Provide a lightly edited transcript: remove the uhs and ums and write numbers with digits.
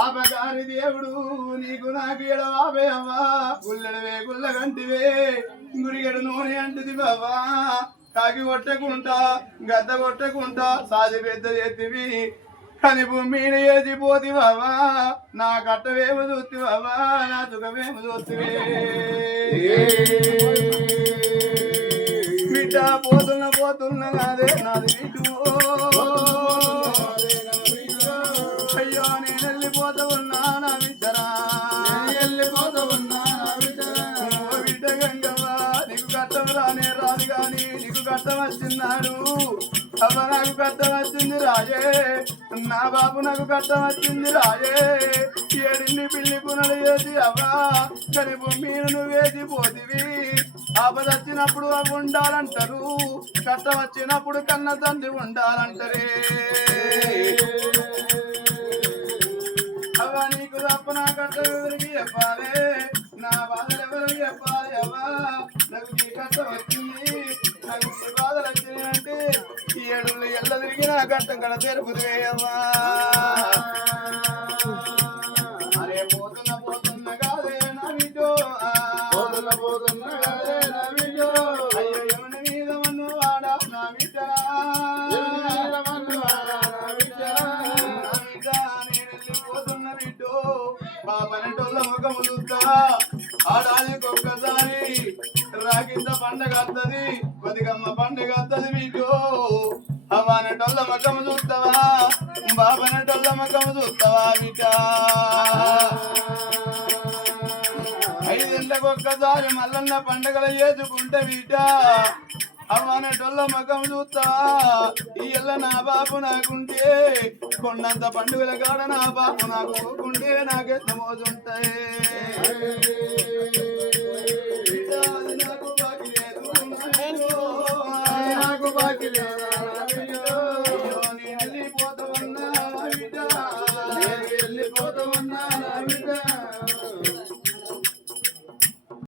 అపకారి దేవుడు నీకు నాకు ఎడవాబే అవ్వా గుల్లెడవే గుల్ల గంటివే గుడిగడు నూనె అంటది బాబా కాకి కొట్టకుంటా గద్ద కొట్టకుంటా సాది పెద్ద చేతివి కని భూమిని ఏచిపోతి బాబా నా కట్టవేమో చూస్తి బాబా నా చుఖమేమో చూస్తివే బిడ్డ పోతున్న కాదే నాది బిడ్డు అయ్యో నేను వెళ్ళిపోతూ ఉన్నా నా బిడ్డరా వెళ్ళిపోతూ ఉన్నా బిడ్డ గంగవ్వ నీకు కట్టం రానే రాదు కానీ నీకు కట్టం వచ్చిన్నాడు అవ్వ నాకు కట్టం వచ్చింది రాజే నా బాబు నాకు కట్టం వచ్చింది రాజే ఏడిల్లి పిల్లి పునలు వేసి అవ్వా కని భూమిని నువ్వు వేసి పోతివి ఆపద వచ్చినప్పుడు అవి ఉండాలంటారు కట్టం వచ్చినప్పుడు కన్న తండ్రి ఉండాలంటారే అవ్వ నీకు తప్ప నా కట్ట ఎవరికి చెప్పాలి నా బాధలు ఎవరికి చెప్పాలి అవ్వా నాకు నీ కట్ట వచ్చింది నాకు నీ బాధలు వచ్చినాయి అంటే ఈ ఏడుళ్ళు ఎల్ల తిరిగి నా కట్టం కడ తెరుపుదే అవ్వా అరే పోతున్న కాదే నా బిడ్డో పోతున్న కాదే నా బిడ్డో అయ్యో ఎవరి మీద మన్ను వాడా నా బిడ్డరా పన్నెంటోళ్ళ ముఖము చూస్తా ఆడానికి ఒక్కసారి రాకింత పండగ వస్తుంది బతుకమ్మ పండుగ వస్తుంది మీకు పన్నెంటోళ్ళ ముఖము చూస్తావా పన్నెంటోళ్ళ ముఖము చూస్తావా బిడ్డ ఐదింటికి ఒక్కసారి మల్లన్న పండగలు చేసుకుంటే బిడ్డ అవ్వనటోళ్ళ మగం చూస్తా ఈ ఎల్ల నా బాబు నాకుంటే కొండంత పండుగల కాడ నా బాబు నాకు ఊకుంటే నాకెంత మోజుంటాయి నాకు బాకి లేదు వెళ్ళిపోతా ఉన్నా వెళ్ళిపోతా ఉన్నా